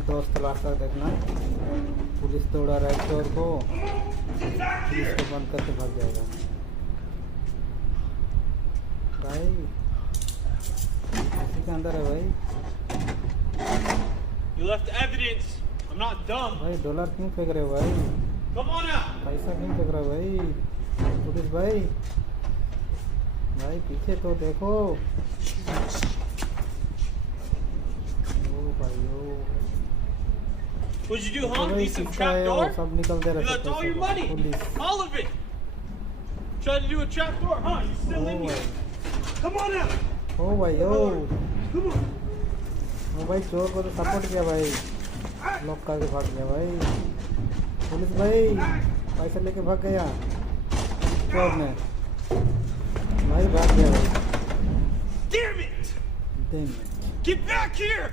दोस्त लास्ट तक देखना, पुलिस दौड़ा रहा है चोर को, पुलिस को बंद करके भाग जाएगा। भाई इसी के अंदर है भाई। You left evidence. I'm not dumb. भाई डॉलर क्यों फेंक रहे हो भाई? Come on out. पैसा क्यों फेंक रहा है भाई? पुलिस भाई, भाई पीछे तो देखो। ओ भाई ओ, What'd you do, तो huh? भाई Need some शीशा trap है door? और सब निकल दे You रहा left all your है money. Police. All of it. Tried to do a trap door, huh? You ओ still in भाई, here? Come on out. ओ भाई ओ, Come on. ओ भाई चोर को तो सपोर्ट किया भाई, लॉक करके भाग गया भाई। पुलिस भाई पैसा लेके भाग गया चोर ने, भाई भाग गया भाई। Damn it! Damn it. Get back here!